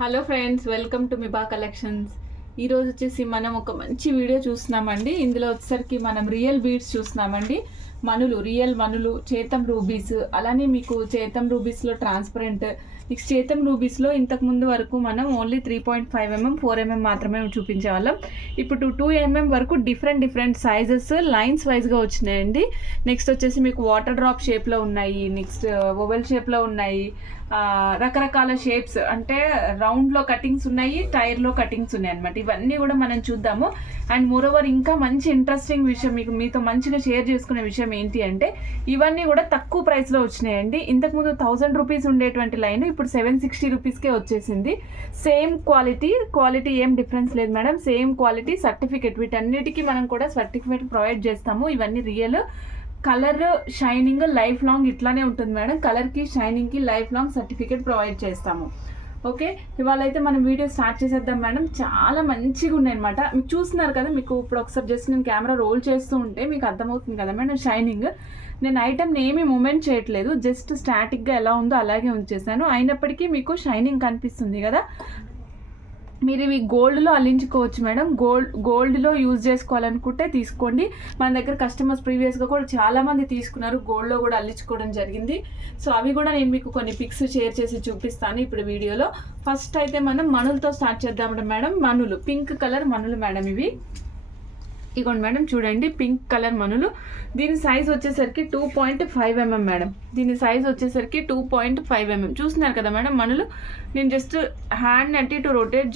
Hello friends, welcome to మిబా collections. ఈరోజు వచ్చేసి మనం ఒక మంచి వీడియో చూస్తున్నామండి. ఇందులో వచ్చేసరికి మనం రియల్ బీడ్స్ చూస్తున్నామండి. రియల్ మనులు, చేతం రూబీస్, అలానే మీకు చేతం రూబీస్లో ట్రాన్స్పరెంట్, నెక్స్ట్ చేతం రూబీస్లో ఇంతకుముందు వరకు మనం ఓన్లీ 3.5 mm 4 mm మాత్రమే చూపించేవాళ్ళం. ఇప్పుడు 2 mm వరకు డిఫరెంట్ సైజెస్ లైన్స్ వైజ్గా వచ్చినాయండి. నెక్స్ట్ వచ్చేసి మీకు వాటర్ డ్రాప్ షేప్లో ఉన్నాయి, నెక్స్ట్ ఓవెల్ షేప్లో ఉన్నాయి, రకరకాల షేప్స్ అంటే రౌండ్లో కటింగ్స్ ఉన్నాయి, టైర్లో కటింగ్స్ ఉన్నాయి అనమాట. ఇవన్నీ కూడా మనం చూద్దాము. అండ్ మోరోవర్ ఇంకా మంచి ఇంట్రెస్టింగ్ విషయం మీతో మంచిగా షేర్ చేసుకునే విషయం ఏంటి అంటే ఇవన్నీ కూడా తక్కువ ప్రైస్లో వచ్చినాయండి. ఇంతకుముందు 1000 రూపీస్ ఉండేటువంటి లైన్ ఇప్పుడు 760 రూపీస్కే వచ్చేసింది. సేమ్ క్వాలిటీ ఏం డిఫరెన్స్ లేదు మేడం. సేమ్ క్వాలిటీ, సర్టిఫికేట్, వీటన్నిటికీ మనం కూడా సర్టిఫికేట్ ప్రొవైడ్ చేస్తాము. ఇవన్నీ real. Colour shining life long ఇట్లానే ఉంటుంది మేడం. కలర్కి షైనింగ్కి లైఫ్ లాంగ్ సర్టిఫికేట్ ప్రొవైడ్ చేస్తాము. ఓకే, ఇవాళ అయితే మనం వీడియో స్టార్ట్ చేసేద్దాం మేడం. చాలా మంచిగా ఉన్నాయి అనమాట. మీకు చూస్తున్నారు కదా, మీకు ఇప్పుడు ఒకసారి జస్ట్ నేను కెమెరా రోల్ చేస్తూ ఉంటే మీకు అర్థమవుతుంది కదా మేడం షైనింగ్. నేను ఐటమ్ని ఏమీ మూమెంట్ చేయట్లేదు, జస్ట్ స్టాటిక్గా ఎలా ఉందో అలాగే ఉంచేసాను. అయినప్పటికీ మీకు షైనింగ్ కనిపిస్తుంది కదా. మీరు ఇవి గోల్డ్లో అల్లించుకోవచ్చు మేడం. గోల్డ్లో యూజ్ చేసుకోవాలనుకుంటే తీసుకోండి. మన దగ్గర కస్టమర్స్ ప్రీవియస్గా కూడా చాలామంది తీసుకున్నారు, గోల్డ్లో కూడా అల్లించుకోవడం జరిగింది. సో అవి కూడా నేను మీకు కొన్ని పిక్స్ షేర్ చేసి చూపిస్తాను ఇప్పుడు వీడియోలో. ఫస్ట్ అయితే మనం మనులతో స్టార్ట్ చేద్దాం మేడం. పింక్ కలర్ మనులు మేడం. ఇగోండి మేడం, చూడండి, పింక్ కలర్ మనులు. దీని సైజ్ వచ్చేసరికి 2.5 mm మేడం. దీని సైజ్ వచ్చేసరికి 2.5 mm. చూస్తున్నారు కదా మేడం మనులు. నేను జస్ట్ హ్యాండ్ అటు ఇటు రొటేట్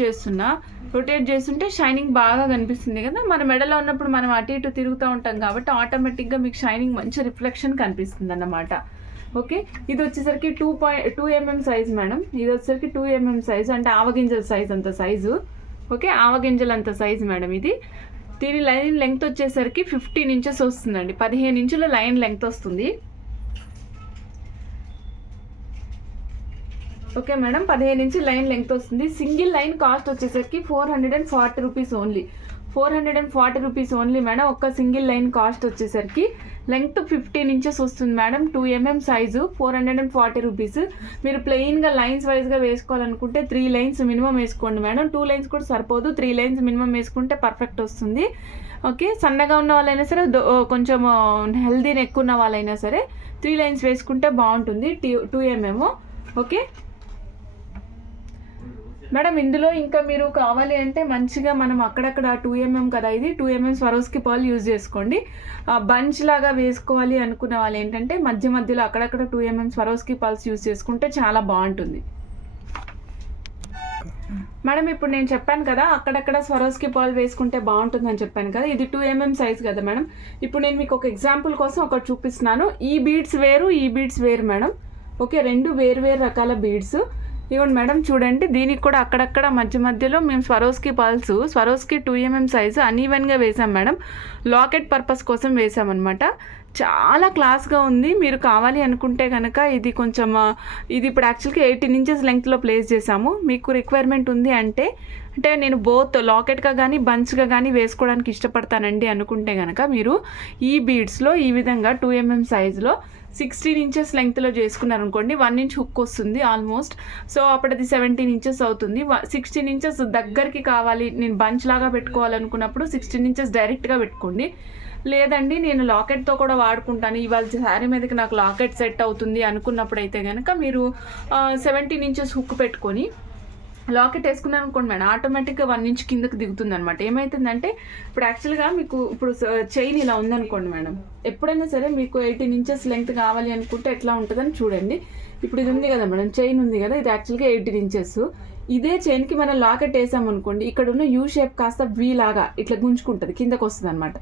చేస్తుంటే షైనింగ్ బాగా కనిపిస్తుంది కదా. మన మెడలో ఉన్నప్పుడు మనం అటు ఇటు తిరుగుతూ ఉంటాం కాబట్టి ఆటోమేటిక్గా మీకు షైనింగ్ మంచి రిఫ్లెక్షన్ కనిపిస్తుంది అన్నమాట. ఓకే, ఇది వచ్చేసరికి 2 mm సైజ్ మేడం. ఇది వచ్చేసరికి 2 mm సైజ్ అంటే ఆవగింజల సైజ్ అంత సైజు. ఓకే, ఆవగింజలు అంత సైజ్ మేడం ఇది. దీని లైన్ లెంగ్త్ వచ్చేసరికి 15 inches వస్తుందండి. 15 ఇంచుల లైన్ లెంగ్త్ వస్తుంది. Okay madam, 15 inch line length వస్తుంది. సింగిల్ లైన్ కాస్ట్ వచ్చేసరికి 440 rupees only. 440 rupees only madam. ఒక్క సింగిల్ లైన్ కాస్ట్ వచ్చేసరికి లెంగ్త్ 15 inches వస్తుంది మేడం. 2 mm size, 440 rupees. మీరు ప్లెయిన్గా లైన్స్ వైజ్గా వేసుకోవాలనుకుంటే 3 lines మినిమం వేసుకోండి మేడం. 2 lines కూడా సరిపోదు, 3 lines మినిమం వేసుకుంటే పర్ఫెక్ట్ వస్తుంది. ఓకే, సన్నగా ఉన్న వాళ్ళైనా సరే, కొంచెం హెల్దీ నెక్ ఉన్న వాళ్ళైనా సరే 3 lines వేసుకుంటే బాగుంటుంది. 2 mm. ఓకే మేడం, ఇందులో ఇంకా మీరు కావాలి అంటే మంచిగా మనం అక్కడక్కడ 2 mm కదా, ఇది 2 mm స్వరోస్కి పర్ల్ యూజ్ చేసుకోండి. బంచ్ లాగా వేసుకోవాలి అనుకున్న వాళ్ళు ఏంటంటే మధ్యలో అక్కడక్కడ 2 mm స్వరోస్కి పర్ల్స్ యూజ్ చేసుకుంటే చాలా బాగుంటుంది మేడం. ఇప్పుడు నేను చెప్పాను కదా అక్కడక్కడ స్వరోస్కి పర్ల్ వేసుకుంటే బాగుంటుంది అని చెప్పాను కదా. ఇది 2 mm సైజ్ కదా మేడం. ఇప్పుడు నేను మీకు ఒక ఎగ్జాంపుల్ కోసం ఒకటి చూపిస్తున్నాను. ఈ బీడ్స్ వేరు మేడం. ఓకే, రెండు వేరు రకాల బీడ్స్. ఇవ్వండి మేడం, చూడండి, దీనికి కూడా అక్కడక్కడ మధ్యలో మేము స్వరోస్కి 2 mm సైజు అన్ఈవెన్గా వేసాం మేడం. లాకెట్ పర్పస్ కోసం వేసామన్నమాట. చాలా క్లాస్గా ఉంది. మీరు కావాలి అనుకుంటే కనుక ఇది ఇప్పుడు యాక్చువల్గా 18 inches లెంగ్త్లో ప్లేస్ చేసాము. మీకు రిక్వైర్మెంట్ ఉంది అంటే నేను బోత్ లాకెట్గా కానీ బంచ్గా కానీ వేసుకోవడానికి ఇష్టపడతానండి అనుకుంటే కనుక మీరు ఈ బీడ్స్లో ఈ విధంగా 2 mm సైజులో 16 inches లెంగ్త్లో చేసుకున్నారనుకోండి, 1 inch హుక్ వస్తుంది ఆల్మోస్ట్. సో అప్పుడు అది 17 inches అవుతుంది. 16 inches దగ్గరికి కావాలి, నేను బంచ్ లాగా పెట్టుకోవాలనుకున్నప్పుడు 16 inches డైరెక్ట్గా పెట్టుకోండి. లేదండి నేను లాకెట్తో కూడా వాడుకుంటాను, ఇవాళ శారీ మీదకి నాకు లాకెట్ సెట్ అవుతుంది అనుకున్నప్పుడు అయితే కనుక మీరు 17 inches హుక్ పెట్టుకొని లాకెట్ వేసుకున్నాను అనుకోండి మేడం, ఆటోమేటిక్గా 1 inch కిందకి దిగుతుంది అనమాట. ఏమవుతుందంటే ఇప్పుడు యాక్చువల్గా మీకు ఇప్పుడు చైన్ ఇలా ఉందనుకోండి మేడం, ఎప్పుడైనా సరే మీకు 18 inches లెంగ్త్ కావాలి అనుకుంటే ఎట్లా ఉంటుందని చూడండి. ఇప్పుడు ఇది ఉంది కదా మేడం, చైన్ ఉంది కదా, ఇది యాక్చువల్గా 18 inches. ఇదే చైన్కి మనం లాకెట్ వేసామనుకోండి, ఇక్కడ ఉన్న యూ షేప్ కాస్త వి లాగా ఇట్లా గుంజుకుంటుంది, కిందకు వస్తుంది అనమాట.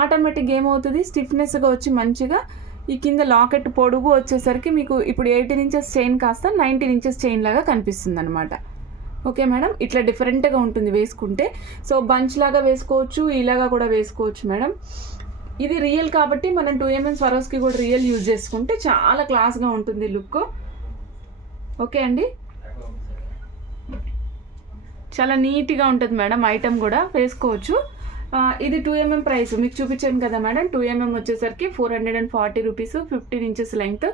ఆటోమేటిక్గా ఏమవుతుంది, స్టిఫ్నెస్గా వచ్చి మంచిగా ఈ కింద లాకెట్ పొడుగు వచ్చేసరికి మీకు ఇప్పుడు 18 inches చైన్ కాస్త 19 inches చైన్ లాగా కనిపిస్తుంది అనమాట. ఓకే మేడం, ఇట్లా డిఫరెంట్గా ఉంటుంది వేసుకుంటే. సో బంచ్ లాగా వేసుకోవచ్చు, ఇలాగా కూడా వేసుకోవచ్చు మేడం. ఇది రియల్ కాబట్టి మనం 2 mm స్వరోస్కి కూడా రియల్ యూజ్ చేసుకుంటే చాలా క్లాస్గా ఉంటుంది లుక్. ఓకే అండి, చాలా నీట్గా ఉంటుంది మేడం. ఐటమ్ కూడా వేసుకోవచ్చు. ఇది 2mm ప్రైస్ మీకు చూపించాను కదా మేడం. 2mm వచ్చేసరికి 440 రూపీస్, 15 ఇంచెస్ లెంగ్త్.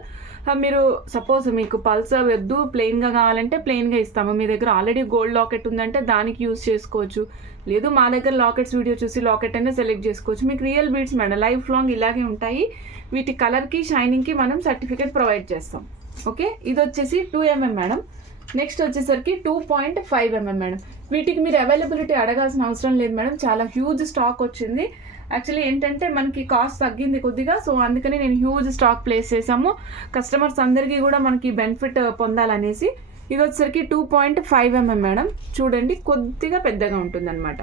మీరు సపోజ్ మీకు పల్స్ వద్దు, ప్లెయిన్గా కావాలంటే ప్లెయిన్గా ఇస్తాము. మీ దగ్గర ఆల్రెడీ గోల్డ్ లాకెట్ ఉందంటే దానికి యూజ్ చేసుకోవచ్చు. లేదు మా దగ్గర లాకెట్స్ వీడియో చూసి లాకెట్ అయినా సెలెక్ట్ చేసుకోవచ్చు. మీకు real beads madam life long ఇలాగే ఉంటాయి. వీటి కలర్కి షైనింగ్కి మనం సర్టిఫికేట్ ప్రొవైడ్ చేస్తాం. ఓకే, ఇది వచ్చేసి 2mm మేడం. నెక్స్ట్ వచ్చేసరికి 2.5mm మేడం. వీటికి మీరు అవైలబిలిటీ అడగాల్సిన అవసరం లేదు మేడం, చాలా హ్యూజ్ స్టాక్ వచ్చింది. యాక్చువల్లీ ఏంటంటే మనకి కాస్ట్ తగ్గింది కొద్దిగా, సో అందుకని నేను హ్యూజ్ స్టాక్ ప్లేస్ చేసాము కస్టమర్స్ అందరికీ కూడా మనకి బెనిఫిట్ పొందాలనేసి. ఇది వచ్చేసరికి 2.5mm మేడం. చూడండి కొద్దిగా పెద్దగా ఉంటుంది అనమాట,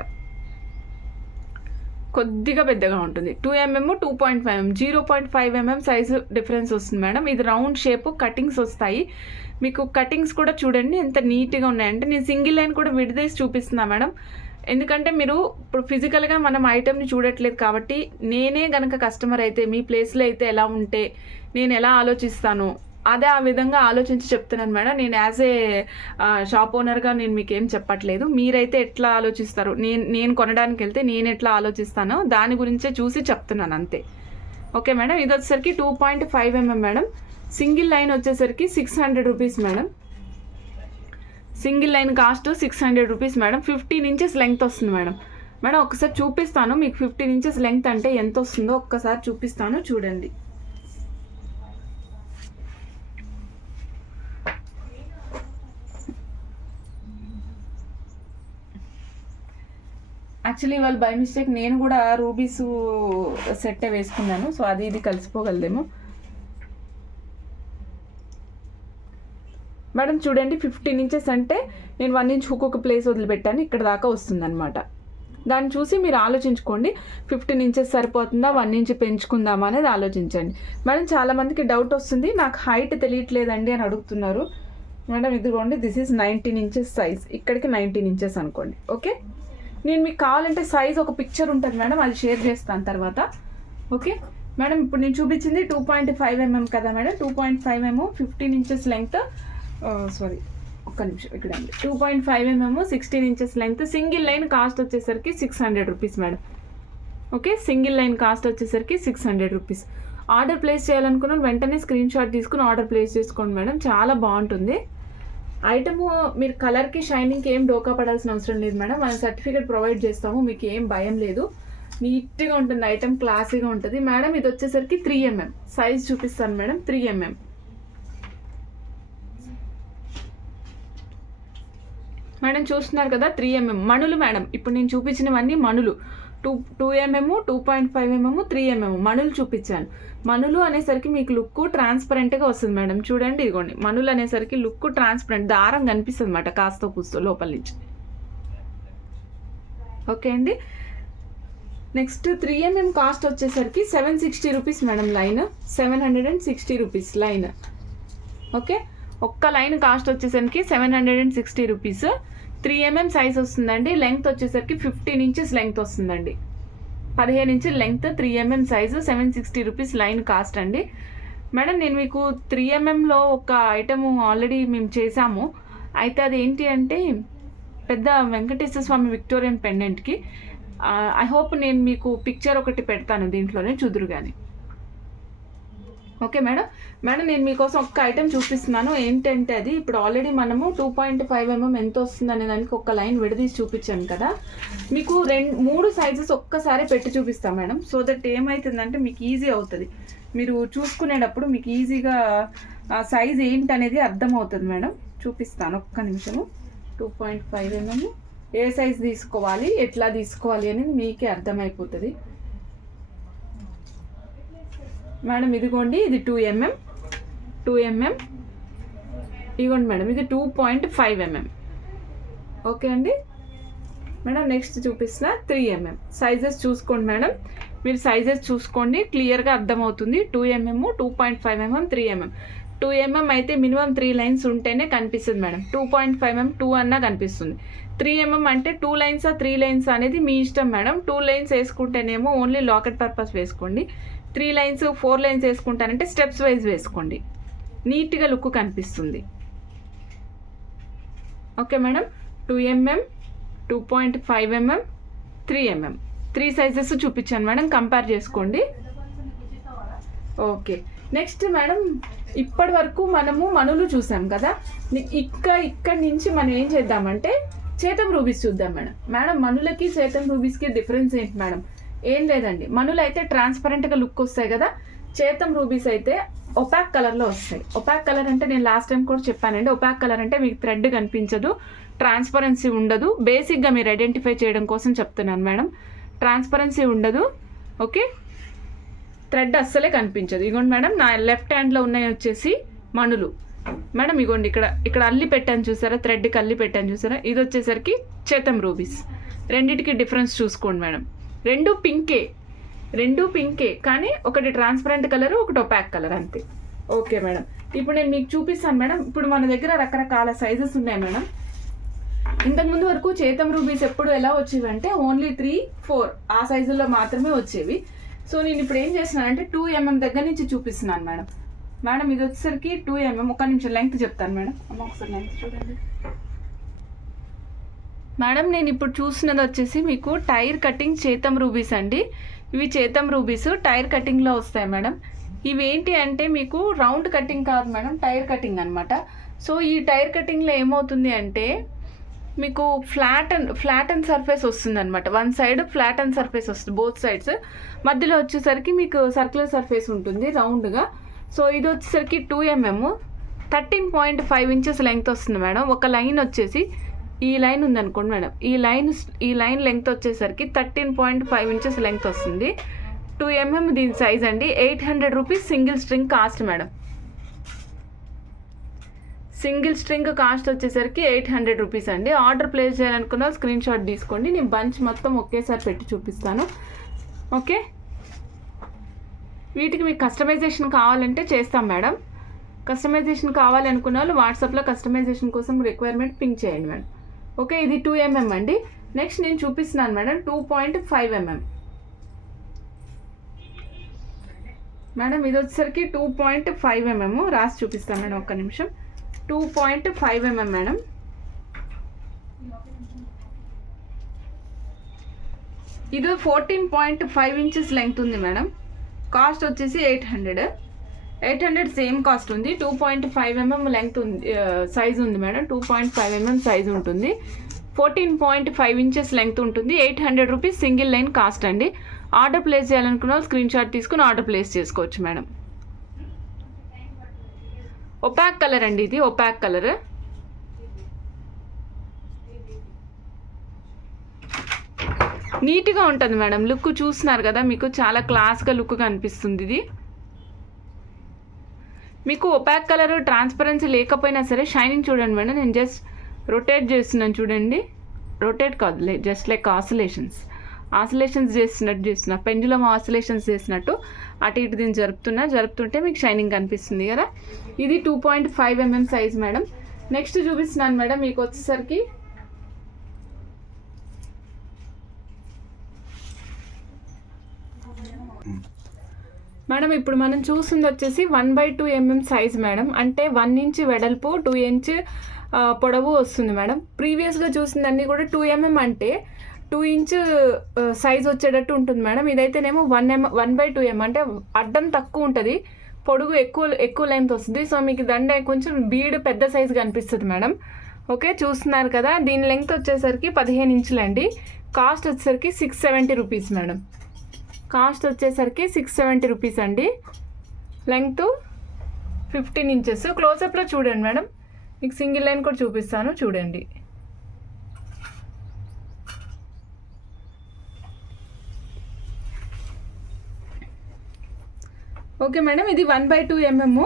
కొద్దిగా పెద్దగా ఉంటుంది. 2mm 2.5mm 0.5mm size difference వస్తుంది మేడం. ఇది రౌండ్ షేప్ కటింగ్స్ వస్తాయి. మీకు కటింగ్స్ కూడా చూడండి ఎంత నీట్గా ఉన్నాయంటే, నేను సింగిల్ లైన్ కూడా విడదీసి చూపిస్తున్నా మేడం. ఎందుకంటే మీరు ఇప్పుడు ఫిజికల్గా మనం ఐటెంని చూడట్లేదు కాబట్టి, నేనే గనక కస్టమర్ అయితే మీ ప్లేస్లో అయితే ఎలా ఉంటే నేను ఎలా ఆలోచిస్తాను అదే ఆ విధంగా ఆలోచించి చెప్తున్నాను మేడం. నేను యాజ్ ఏ షాప్ ఓనర్గా నేను మీకు ఏం చెప్పట్లేదు. మీరైతే ఎట్లా ఆలోచిస్తారు, నేను కొనడానికి వెళ్తే నేను ఎట్లా ఆలోచిస్తానో దాని గురించే చూసి చెప్తున్నాను అంతే. ఓకే మేడం, ఇది వచ్చేసరికి 2.5mm మేడం. సింగిల్ లైన్ వచ్చేసరికి 600 rupees madam. Single line cost 600 rupees madam. 15 inches length వస్తుంది మేడం. మేడం ఒకసారి చూపిస్తాను మీకు 15 ఇంచెస్ లెంగ్త్ అంటే ఎంత వస్తుందో ఒక్కసారి చూపిస్తాను చూడండి. యాక్చువల్లీ వాళ్ళు బై మిస్టేక్ నేను కూడా రూబీస్ సెట్టే వేసుకున్నాను, సో అది ఇది కలిసిపోగలదేమో మేడం. చూడండి 15 ఇంచెస్ అంటే నేను 1 ఇంచ్ ఒక్కొక్క ప్లేస్ వదిలిపెట్టాను, ఇక్కడ దాకా వస్తుంది అనమాట. దాన్ని చూసి మీరు ఆలోచించుకోండి, 15 ఇంచెస్ సరిపోతుందా 1 ఇంచ్ పెంచుకుందామా అనేది ఆలోచించండి మేడం. చాలామందికి డౌట్ వస్తుంది, నాకు హైట్ తెలియట్లేదండి అని అడుగుతున్నారు మేడం. ఇదిగోండి దిస్ ఈజ్ 19 ఇంచెస్ సైజ్, ఇక్కడికి 19 ఇంచెస్ అనుకోండి. ఓకే, నేను మీకు కావాలంటే సైజ్ ఒక పిక్చర్ ఉంటుంది మేడం, అది షేర్ చేస్తాను తర్వాత. ఓకే మేడం, ఇప్పుడు నేను చూపించింది 2.5mm కదా madam. 2.5mm 15 inches length, sorry ఒక్క నిమిషం ఇక్కడ అండి. 2.5mm 16 inches length. Single line cost వచ్చేసరికి 600 rupees madam. Okay, single line cost వచ్చేసరికి 600 రూపీస్. ఆర్డర్ ప్లేస్ చేయాలనుకున్నాను వెంటనే స్క్రీన్ షాట్ తీసుకుని ఆర్డర్ ప్లేస్ చేసుకోండి మేడం, చాలా బాగుంటుంది ఐటము. మీరు కలర్కి షైనింగ్కి ఏం డోకా పడాల్సిన అవసరం లేదు మేడం, మనం సర్టిఫికేట్ ప్రొవైడ్ చేస్తాము, మీకు ఏం భయం లేదు. నీట్గా ఉంటుంది ఐటమ్, క్లాసీగా ఉంటుంది మేడం. ఇది వచ్చేసరికి 3mm సైజ్ చూపిస్తాను మేడం. 3mm మేడం చూస్తున్నారు కదా, 3mm మణులు మేడం. ఇప్పుడు నేను చూపించినవన్నీ మణులు. 2mm 2.5mm 3mm మణులు చూపించాను. మణులు అనేసరికి మీకు లుక్ ట్రాన్స్పరెంట్గా వస్తుంది మేడం. చూడండి ఇదిగోండి, మణులు అనేసరికి లుక్ ట్రాన్స్పరెంట్, దారం కనిపిస్తుంది అన్నమాట కాస్త కూస్తో లోపల నుంచి. ఓకే అండి, నెక్స్ట్ 3mm కాస్ట్ వచ్చేసరికి 760 rupees madam. Line 760 rupees line. Okay, ఒక్క లైన్ కాస్ట్ వచ్చేసరికి 760 రూపీస్. 3mm సైజ్ వస్తుందండి. లెంగ్త్ వచ్చేసరికి 15 ఇంచెస్ లెంగ్త్ వస్తుందండి, 15 ఇంచుల length. 3mm size 760 rupees line cost అండి మేడం. నేను మీకు 3mmలో ఒక ఐటమ్ ఆల్రెడీ మేము చేసాము. అయితే అది ఏంటి అంటే పెద్ద వెంకటేశ్వర స్వామి విక్టోరియన్ పెండెంట్కి. ఐ హోప్ నేను మీకు పిక్చర్ ఒకటి పెడతాను దీంట్లోనే, చూదురు కానీ. Okay madam. మేడం నేను మీకోసం ఒక్క ఐటెం చూపిస్తున్నాను. ఏంటంటే అది ఇప్పుడు ఆల్రెడీ మనము 2.5mm ఎంత వస్తుంది అనే దానికి ఒక లైన్ విడదీసి చూపించాను కదా, మీకు 3 సైజెస్ ఒక్కసారి పెట్టి చూపిస్తాను మేడం. సో దట్ ఏమవుతుందంటే మీకు ఈజీ అవుతుంది, మీరు చూసుకునేటప్పుడు మీకు ఈజీగా సైజ్ ఏంటి అనేది అర్థమవుతుంది మేడం. చూపిస్తాను ఒక్క నిమిషము. 2.5mm ఏ సైజ్ తీసుకోవాలి, ఎట్లా తీసుకోవాలి అనేది మీకే అర్థమైపోతుంది మేడం. ఇదిగోండి, ఇది 2mm ఇదిగోండి మేడం, ఇది 2.5mm. ఓకే అండి మేడం. నెక్స్ట్ చూపిస్తున్న 3mm సైజెస్ చూసుకోండి మేడం. మీరు సైజెస్ చూసుకోండి, క్లియర్గా అర్థమవుతుంది. 2mm 2.5mm 3mm. 2mm అయితే మినిమం 3 లైన్స్ ఉంటేనే కనిపిస్తుంది మేడం. 2.5mm 2 అన్నా కనిపిస్తుంది. 3mm అంటే 2 లైన్సా 3 లైన్స్ అనేది మీ ఇష్టం మేడం. 2 లైన్స్ వేసుకుంటేనేమో ఓన్లీ లాకెట్ పర్పస్ వేసుకోండి. 3 లైన్స్ 4 లైన్స్ వేసుకుంటానంటే స్టెప్స్ వైజ్ వేసుకోండి, నీట్గా లుక్ కనిపిస్తుంది. Okay madam. 2mm 2.5mm 3mm 3 sizes చూపించాను మేడం, కంపేర్ చేసుకోండి. ఓకే, నెక్స్ట్ మేడం ఇప్పటి వరకు మనము మనులు చూసాం కదా, ఇక్కడి నుంచి మనం ఏం చేద్దామంటే చేతం రూబీస్ చూద్దాం మేడం. మేడం మనులకి చేతం రూబీస్కి డిఫరెన్స్ ఏంటి మేడం? ఏం లేదండి, మనులు అయితే ట్రాన్స్పరెంట్గా లుక్ వస్తాయి కదా, చేతం రూబీస్ అయితే ఒపాక్ కలర్లో వస్తాయి. ఒపాక్ కలర్ అంటే నేను లాస్ట్ టైం కూడా చెప్పానండి, ఒపాక్ కలర్ అంటే మీకు థ్రెడ్ కనిపించదు, ట్రాన్స్పరెన్సీ ఉండదు. బేసిక్గా మీరు ఐడెంటిఫై చేయడం కోసం చెప్తున్నాను మేడం, ట్రాన్స్పరెన్సీ ఉండదు. ఓకే, థ్రెడ్ అస్సలే కనిపించదు. ఇగోండి మేడం, నా లెఫ్ట్ హ్యాండ్లో ఉన్నాయి వచ్చేసి మనులు మేడం. ఇగోండి ఇక్కడ అల్లి పెట్టాను చూసారా, థ్రెడ్కి అల్లి పెట్టాను చూసారా, ఇది వచ్చేసరికి చేతం రూబీస్. రెండిటికి డిఫరెన్స్ చూసుకోండి మేడం. రెండు పింకే కానీ ఒకటి ట్రాన్స్పరెంట్ కలర్, ఒకటి ఒపాక్ కలర్, అంతే. ఓకే మేడం, ఇప్పుడు నేను మీకు చూపిస్తాను మేడం. ఇప్పుడు మన దగ్గర రకరకాల సైజెస్ ఉన్నాయి మేడం. ఇంతకుముందు వరకు చేతం రూబీస్ ఎప్పుడు ఎలా వచ్చేవి అంటే ఓన్లీ 3, 4 ఆ సైజుల్లో మాత్రమే వచ్చేవి. సో నేను ఇప్పుడు ఏం చేస్తున్నానంటే 2 mm దగ్గర నుంచి చూపిస్తున్నాను మేడం. మేడం ఇది వచ్చేసరికి 2 mm. ఒక్క నిమిషం లెంగ్త్ చెప్తాను మేడం. ఒకసారి లెంగ్త్ చూడండి మేడం. నేను ఇప్పుడు చూసినది వచ్చేసి మీకు టైర్ కటింగ్ చేతం రూబీస్ అండి. ఇవి చేతం రూబీస్ టైర్ కటింగ్లో వస్తాయి మేడం. ఇవి ఏంటి అంటే మీకు రౌండ్ కటింగ్ కాదు మేడం, టైర్ కటింగ్ అనమాట. సో ఈ టైర్ కటింగ్లో ఏమవుతుంది అంటే మీకు ఫ్లాట్ అండ్ సర్ఫేస్ వస్తుంది అనమాట. One side flat and surface వస్తుంది, బోత్ సైడ్స్. మధ్యలో వచ్చేసరికి మీకు సర్క్యులర్ సర్ఫేస్ ఉంటుంది రౌండ్గా. సో ఇది వచ్చేసరికి 2 mm, 13.5 inches లెంగ్త్ వస్తుంది మేడం. ఒక లైన్ వచ్చేసి ఈ లైన్ ఉందనుకోండి మేడం, ఈ లైన్ లెంగ్త్ వచ్చేసరికి 13.5 inches లెంగ్త్ వస్తుంది. 2 mm దీని సైజ్ అండి. 800 rupees single string cost madam. Single string cost వచ్చేసరికి 800 రూపీస్ అండి. ఆర్డర్ ప్లేస్ చేయాలనుకున్న స్క్రీన్ షాట్ తీసుకోండి, నేను బంచ్ మొత్తం ఒకేసారి పెట్టి చూపిస్తాను. ఓకే, వీటికి మీకు కస్టమైజేషన్ కావాలంటే చేస్తాం మేడం. కస్టమైజేషన్ కావాలనుకున్న వాళ్ళు వాట్సాప్లో కస్టమైజేషన్ కోసం రిక్వైర్మెంట్ పింక్ చేయండి మేడం. ఓకే, ఇది 2 mm అండి. నెక్స్ట్ నేను చూపిస్తున్నాను మేడం 2.5 mm మేడం. ఇది వచ్చేసరికి 2.5 mm రాసి చూపిస్తాను మేడం, ఒక్క నిమిషం. 2.5 mm మేడం. ఇది 14.5 inches లెంగ్త్ ఉంది మేడం. కాస్ట్ వచ్చేసి 800 సేమ్ కాస్ట్ ఉంది. 2.5 mm లెంగ్త్ ఉంది, సైజ్ ఉంది మేడం. 2.5 mm సైజ్ ఉంటుంది, 14.5 inches లెంగ్త్ ఉంటుంది. 800 రూపీస్ సింగిల్ లైన్ కాస్ట్ అండి. ఆర్డర్ ప్లేస్ చేయాలనుకున్న స్క్రీన్ షాట్ తీసుకుని ఆర్డర్ ప్లేస్ చేసుకోవచ్చు మేడం. ఒపాక్ కలర్ అండి, ఇది ఒపాక్ కలర్. నీట్గా ఉంటుంది మేడం, లుక్ చూస్తున్నారు కదా, మీకు చాలా క్లాస్గా లుక్ కనిపిస్తుంది. ఇది మీకు ఒపాక్ కలర్ ట్రాన్స్పరెన్సీ లేకపోయినా సరే షైనింగ్ చూడండి మేడం. నేను జస్ట్ రొటేట్ చేస్తున్నాను చూడండి, రొటేట్ కాదు, జస్ట్ లైక్ ఆసిలేషన్స్ చేస్తున్నా, పెండులం ఆసిలేషన్స్ చేసినట్టు అటు ఇటు దీన్ని జరుపుతుంటే మీకు షైనింగ్ కనిపిస్తుంది కదా. ఇది 2.5 mm సైజ్ మేడం. నెక్స్ట్ చూపిస్తున్నాను మేడం మీకు వచ్చేసరికి మేడం, ఇప్పుడు మనం చూస్తుంది వచ్చేసి 1/2 mm సైజ్ మేడం. అంటే 1 inch వెడల్పు, 2 inch పొడవు వస్తుంది మేడం. ప్రీవియస్గా చూసిందన్నీ కూడా 2 mm అంటే 2 inch సైజ్ వచ్చేటట్టు ఉంటుంది మేడం. ఇదైతేనేమో 1/2 mm అంటే అడ్డం తక్కువ ఉంటుంది, పొడుగు ఎక్కువ లెంత్ వస్తుంది. సో మీకు దండ కొంచెం బీడ్ పెద్ద సైజ్ కనిపిస్తుంది మేడం. ఓకే, చూస్తున్నారు కదా. దీని లెంగ్త్ వచ్చేసరికి 15 inches అండి. కాస్ట్ వచ్చేసరికి 670 రూపీస్ మేడం. కాస్ట్ వచ్చేసరికి 670 రూపీస్ అండి. Length 15 inches. క్లోజప్లో చూడండి మేడం, మీకు సింగిల్ లైన్ కూడా చూపిస్తాను చూడండి. ఓకే మేడం, ఇది 1/2 mm,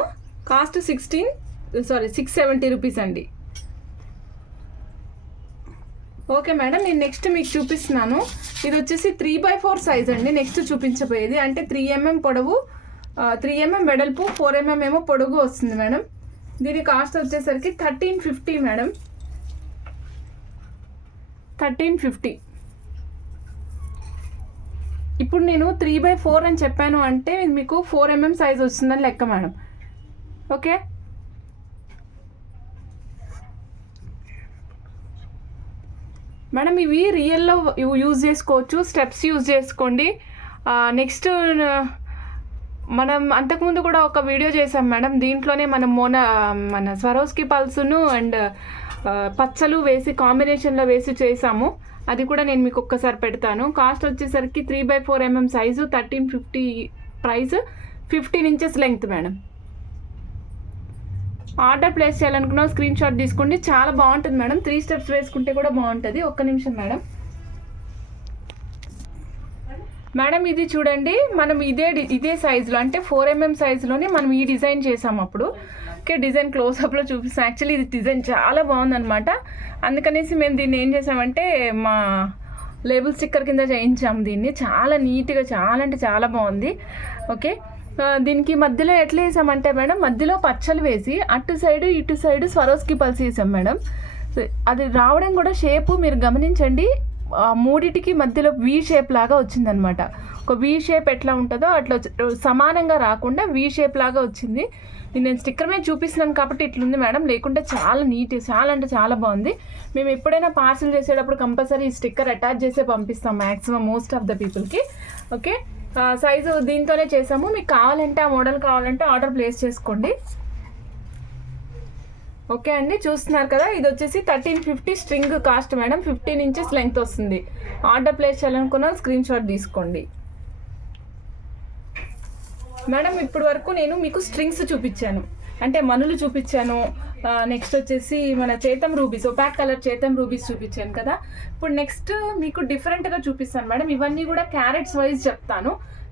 కాస్ట్ 670 రూపీస్ అండి. ఓకే మేడం, నేను నెక్స్ట్ మీకు చూపిస్తున్నాను. ఇది వచ్చేసి 3/4 సైజ్ అండి. నెక్స్ట్ చూపించబోయేది అంటే 3 mm పొడవు, 3 mm వెడల్పు, 4 mm ఏమో పొడుగు వస్తుంది మేడం. దీని కాస్ట్ వచ్చేసరికి 1350 మేడం. 1350. ఇప్పుడు నేను 3/4 అని చెప్పాను అంటే మీకు 4 mm సైజ్ వస్తుందని లెక్క మేడం. ఓకే, మేడం ఇవి రియల్లో యూజ్ చేసుకోవచ్చు, స్టెప్స్ యూజ్ చేసుకోండి. నెక్స్ట్ మనం అంతకుముందు కూడా ఒక వీడియో చేసాం మేడం, దీంట్లోనే మనం మన స్వరోస్కి పల్సును అండ్ పచ్చలు వేసి కాంబినేషన్లో వేసి చేసాము. అది కూడా నేను మీకు ఒక్కసారి పెడతాను. కాస్ట్ వచ్చేసరికి 3/4 mm size, 1350 price, 15 inches length madam. Order place చేయాలనుకున్నా స్క్రీన్ షాట్ తీసుకోండి. చాలా బాగుంటుంది మేడం, 3 స్టెప్స్ వేసుకుంటే కూడా బాగుంటుంది. ఒక్క నిమిషం మేడం. మేడం ఇది చూడండి, మనం ఇదే సైజులో అంటే 4 mm సైజులోనే మనం ఈ డిజైన్ చేసాము. అప్పుడు ఓకే, డిజైన్ క్లోజ్అప్లో చూపిస్తాం. యాక్చువల్లీ ఇది డిజైన్ చాలా బాగుందనమాట. అందుకనేసి మేము దీన్ని ఏం చేసామంటే మా లేబుల్ స్టిక్కర్ కింద చేయించాము దీన్ని. చాలా నీట్గా, చాలా అంటే చాలా బాగుంది. ఓకే, దీనికి మధ్యలో ఎట్లా వేసామంటే మేడం, మధ్యలో పచ్చలు వేసి అటు సైడు ఇటు సైడు స్వరోస్కి పల్స్ వేసాం మేడం. అది రావడం కూడా షేపు మీరు గమనించండి, మూడిటికి మధ్యలో వీ షేప్ లాగా వచ్చిందనమాట. ఒక వీ షేప్ ఎట్లా ఉంటుందో అట్లా సమానంగా రాకుండా వీ షేప్ లాగా వచ్చింది. నేను స్టిక్కర్ మీద చూపిస్తున్నాను కాబట్టి ఇట్లుంది మేడం, లేకుంటే చాలా నీట్, చాలా అంటే చాలా బాగుంది. మేము ఎప్పుడైనా పార్సిల్ చేసేటప్పుడు కంపల్సరీ ఈ స్టిక్కర్ అటాచ్ చేసే పంపిస్తాం మ్యాక్సిమం మోస్ట్ ఆఫ్ ద పీపుల్కి. ఓకే, సైజు దీంతోనే చేసాము. మీకు కావాలంటే ఆ మోడల్ కావాలంటే ఆర్డర్ ప్లేస్ చేసుకోండి. ఓకే అండి, చూస్తున్నారు కదా, ఇది వచ్చేసి 1350 string cost madam, 15 inches length వస్తుంది. ఆర్డర్ ప్లేస్ చేయాలనుకున్న స్క్రీన్ షాట్ తీసుకోండి మేడం. ఇప్పటి వరకు నేను మీకు స్ట్రింగ్స్ చూపించాను, అంటే మనులు చూపించాను. నెక్స్ట్ వచ్చేసి మన చేతం రూబీస్, ఒపాక్ కలర్ చేతం రూబీస్ చూపించాను కదా. ఇప్పుడు నెక్స్ట్ మీకు డిఫరెంట్గా చూపిస్తాను మేడం. ఇవన్నీ కూడా క్యారెట్స్ వైజ్ చెప్తాను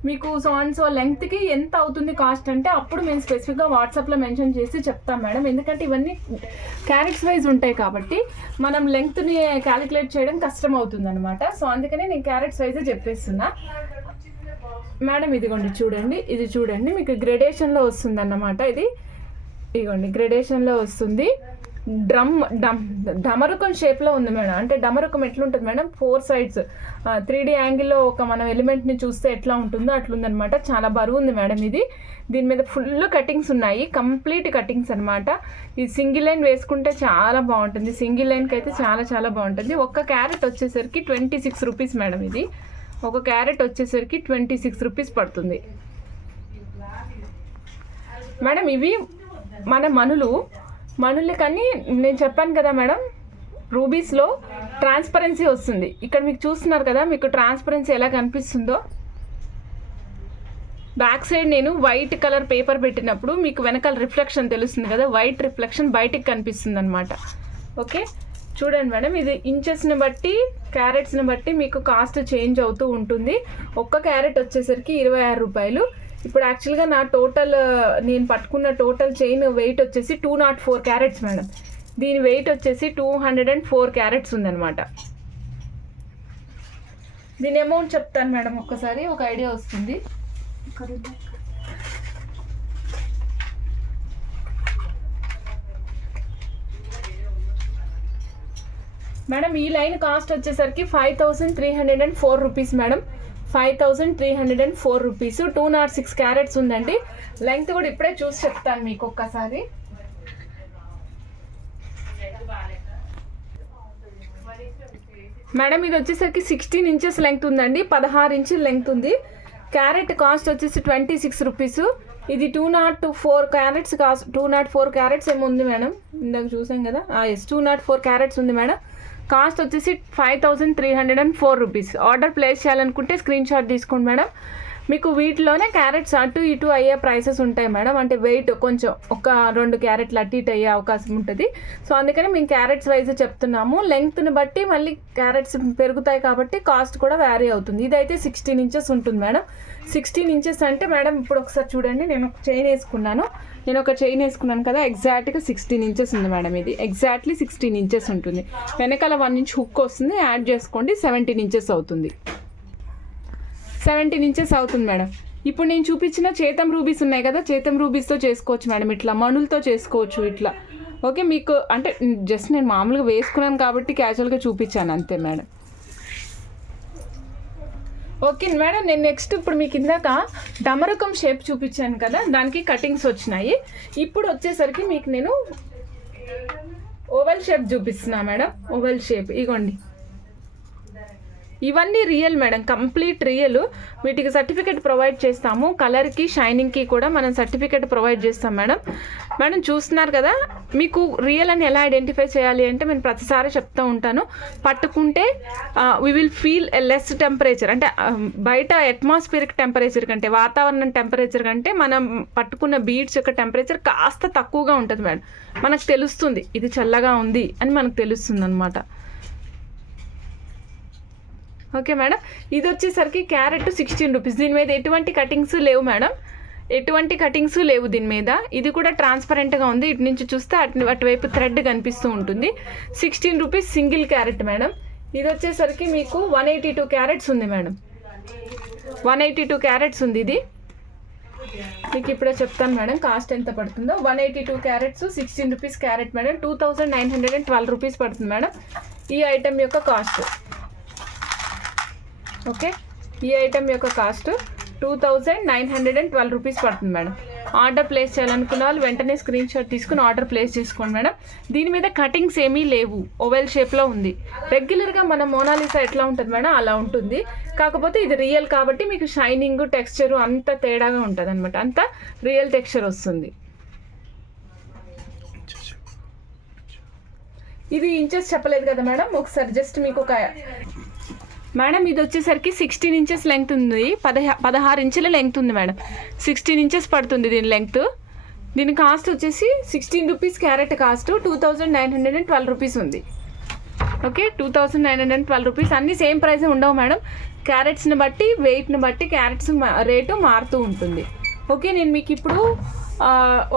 మీకు. సో లెంగ్త్కి ఎంత అవుతుంది కాస్ట్ అంటే అప్పుడు మేము స్పెసిఫిక్గా వాట్సాప్లో మెన్షన్ చేసి చెప్తాం మేడం. ఎందుకంటే ఇవన్నీ క్యారెట్స్ వైజ్ ఉంటాయి కాబట్టి మనం లెంగ్త్ని క్యాలిక్యులేట్ చేయడం కష్టం అవుతుంది అనమాట. సో అందుకనే నేను క్యారెట్స్ వైజే చెప్పేస్తున్నా మేడం. ఇదిగోండి చూడండి, ఇది చూడండి మీకు గ్రెడేషన్లో వస్తుంది అన్నమాట. ఇదిగోండి గ్రెడేషన్లో వస్తుంది. డమరుకం షేప్లో ఉంది మేడం. అంటే డమరుకం ఎట్లుంటుంది మేడం, 4 sides 3D యాంగిల్లో ఒక మనం ఎలిమెంట్ని చూస్తే ఎట్లా ఉంటుందో అట్లుందనమాట. చాలా బరువు ఉంది మేడం ఇది. దీని మీద ఫుల్ కటింగ్స్ ఉన్నాయి, కంప్లీట్ కటింగ్స్ అనమాట. ఈ సింగిల్ లైన్ వేసుకుంటే చాలా బాగుంటుంది, సింగిల్ లైన్కి అయితే చాలా చాలా బాగుంటుంది. ఒక్క క్యారెట్ వచ్చేసరికి 26 రూపీస్ మేడం. ఇది ఒక క్యారెట్ వచ్చేసరికి 26 రూపీస్ పడుతుంది మేడం. ఇవి మన మనులు కానీ నేను చెప్పాను కదా మేడం, రూబీస్లో ట్రాన్స్పరెన్సీ వస్తుంది. ఇక్కడ మీకు చూస్తున్నారు కదా, మీకు ట్రాన్స్పరెన్సీ ఎలా కనిపిస్తుందో. బ్యాక్ సైడ్ నేను వైట్ కలర్ పేపర్ పెట్టినప్పుడు మీకు వెనకాల రిఫ్లెక్షన్ తెలుస్తుంది కదా, వైట్ రిఫ్లెక్షన్ బయటికి కనిపిస్తుంది అనమాట. ఓకే, చూడండి మేడం, ఇది ఇంచెస్ని బట్టి క్యారెట్స్ని బట్టి మీకు కాస్ట్ చేంజ్ అవుతూ ఉంటుంది. ఒక్క క్యారెట్ వచ్చేసరికి 26 రూపాయలు. ఇప్పుడు యాక్చువల్గా నా నేను పట్టుకున్న టోటల్ చైన్ వెయిట్ వచ్చేసి 204 క్యారెట్స్ మేడం. దీని వెయిట్ వచ్చేసి 204 క్యారెట్స్ ఉందన్నమాట. దీని అమౌంట్ చెప్తాను మేడం, ఒక్కసారి ఒక ఐడియా వస్తుంది. మేడం ఈ లైన్ కాస్ట్ వచ్చేసరికి 5304 రూపీస్ మేడం. 5304 రూపీస్. 206 క్యారెట్స్ ఉందండి. లెంగ్త్ కూడా ఇప్పుడే చూసి చెప్తాను మీకు ఒక్కసారి. మేడం ఇది వచ్చేసరికి 16 ఇంచెస్ లెంగ్త్ ఉందండి, 16 ఇంచుల లెంగ్త్ ఉంది. క్యారెట్ కాస్ట్ వచ్చేసి 26 రూపీస్. ఇది 204 క్యారెట్స్ కాస్ట్. 204 క్యారెట్స్ ఏమో ఉంది మేడం, ఇందాక చూసాం కదా. ఎస్, 204 క్యారెట్స్ ఉంది మేడం. కాస్ట్ వచ్చేసి 5304 రూపీస్. ఆర్డర్ ప్లేస్ చేయాలనుకుంటే స్క్రీన్ షాట్ తీసుకోండి మేడం. మీకు వీటిలోనే క్యారెట్స్ అటు ఇటు అయ్యే ప్రైసెస్ ఉంటాయి మేడం. అంటే వెయిట్ కొంచెం ఒక 2 క్యారెట్లు అటు ఇటు అయ్యే అవకాశం ఉంటుంది. సో అందుకని మేము క్యారెట్స్ వైజ్ చెప్తున్నాము. లెంగ్త్ని బట్టి మళ్ళీ క్యారెట్స్ పెరుగుతాయి కాబట్టి కాస్ట్ కూడా వ్యారీ అవుతుంది. ఇదైతే 16 ఇంచెస్ ఉంటుంది మేడం. 16 ఇంచెస్ అంటే మేడం ఇప్పుడు ఒకసారి చూడండి, నేను ఒక చైన్ వేసుకున్నాను కదా, ఎగ్జాక్ట్గా 16 ఇంచెస్ ఉంది మేడం. ఇది ఎగ్జాక్ట్లీ 16 ఇంచెస్ ఉంటుంది. వెనకాల 1 ఇంచ్ హుక్ వస్తుంది, యాడ్ చేసుకోండి, 17 ఇంచెస్ అవుతుంది. 17 ఇంచెస్ అవుతుంది మేడం. ఇప్పుడు నేను చూపించిన చేతం రూబీస్ ఉన్నాయి కదా, చేతం రూబీస్తో చేసుకోవచ్చు మేడం. ఇట్లా మణులతో చేసుకోవచ్చు ఇట్లా. ఓకే, మీకు అంటే జస్ట్ నేను మామూలుగా వేసుకున్నాను కాబట్టి క్యాజువల్గా చూపించాను అంతే మేడం. ఓకే మేడం, నేను నెక్స్ట్ ఇప్పుడు మీకు ఇందాక డమరకం షేప్ చూపించాను కదా, దానికి కటింగ్స్ వచ్చినాయి. ఇప్పుడు వచ్చేసరికి మీకు నేను ఓవెల్ షేప్ చూపిస్తున్నా మేడం. ఓవెల్ షేప్ ఇగోండి, ఇవన్నీ రియల్ మేడం, కంప్లీట్ రియల్. వీటికి సర్టిఫికేట్ ప్రొవైడ్ చేస్తాము. కలర్కి షైనింగ్కి కూడా మనం సర్టిఫికేట్ ప్రొవైడ్ చేస్తాం మేడం. మేడం చూస్తున్నారు కదా, మీకు రియల్ అని ఎలా ఐడెంటిఫై చేయాలి అంటే నేను ప్రతిసారి చెప్తూ ఉంటాను, పట్టుకుంటే we will feel a less temperature, అంటే బయట అట్మాస్ఫియరిక్ టెంపరేచర్ కంటే, వాతావరణం టెంపరేచర్ కంటే మనం పట్టుకున్న బీడ్స్ యొక్క టెంపరేచర్ కాస్త తక్కువగా ఉంటుంది మేడం. మనకు తెలుస్తుంది ఇది చల్లగా ఉంది అని మనకు తెలుస్తుంది అనమాట. ఓకే మేడం, ఇది వచ్చేసరికి క్యారెట్ 16 రూపీస్. దీని మీద ఎటువంటి కటింగ్స్ లేవు మేడం, ఎటువంటి కటింగ్స్ లేవు దీని మీద. ఇది కూడా ట్రాన్స్పరెంట్గా ఉంది, ఇటు నుంచి చూస్తే అటువైపు థ్రెడ్ కనిపిస్తూ ఉంటుంది. 16 రూపీస్ సింగిల్ క్యారెట్ మేడం. ఇది వచ్చేసరికి మీకు 182 క్యారెట్స్ ఉంది మేడం, 182 క్యారెట్స్ ఉంది. ఇది మీకు ఇప్పుడే చెప్తాను మేడం కాస్ట్ ఎంత పడుతుందో. 182 carats 16 rupees carat madam, 2912 rupees పడుతుంది మేడం ఈ ఐటెం యొక్క కాస్ట్. ఓకే, ఈ ఐటెం యొక్క కాస్ట్ 2912 రూపీస్ పడుతుంది మేడం. ఆర్డర్ ప్లేస్ చేయాలనుకున్న వాళ్ళు వెంటనే స్క్రీన్ షాట్ తీసుకుని ఆర్డర్ ప్లేస్ చేసుకోండి మేడం. దీని మీద కటింగ్స్ ఏమీ లేవు, ఓవెల్ షేప్లో ఉంది. రెగ్యులర్గా మన మోనాలిసా ఎట్లా ఉంటుంది మేడం అలా ఉంటుంది, కాకపోతే ఇది రియల్ కాబట్టి మీకు షైనింగ్ టెక్స్చరు అంత తేడాగా ఉంటుంది అనమాట, అంత రియల్ టెక్స్చర్ వస్తుంది. ఇది ఇంచెస్ చెప్పలేదు కదా మేడం, ఒకసారి జస్ట్ మీకు ఒక మేడం ఇది వచ్చేసరికి 16 ఇంచెస్ లెంగ్త్ ఉంది, 16 ఇంచుల లెంగ్త్ ఉంది మేడం. 16 ఇంచెస్ పడుతుంది దీని లెంగ్త్. దీని కాస్ట్ వచ్చేసి 16 రూపీస్ క్యారెట్ కాస్ట్ 2912 రూపీస్ ఉంది. Okay, 2912 rupees. అన్నీ సేమ్ ప్రైస్ ఉండవు మేడం, క్యారెట్స్ని బట్టి వెయిట్ని బట్టి క్యారెట్స్ రేటు మారుతూ ఉంటుంది. ఓకే, నేను మీకు ఇప్పుడు